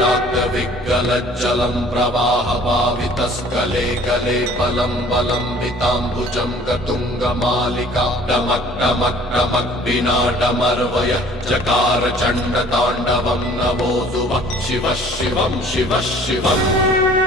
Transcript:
विग्गलज्जलं प्रवाहभावितस्कले कले बलं बलम्बिताम्बुजं गतुङ्गमालिका डमक् डमक् डमक् विनाडमर्वय चकार चण्डताण्डवं नवोऽसुवः शिवः शिवं शिवः शिवम्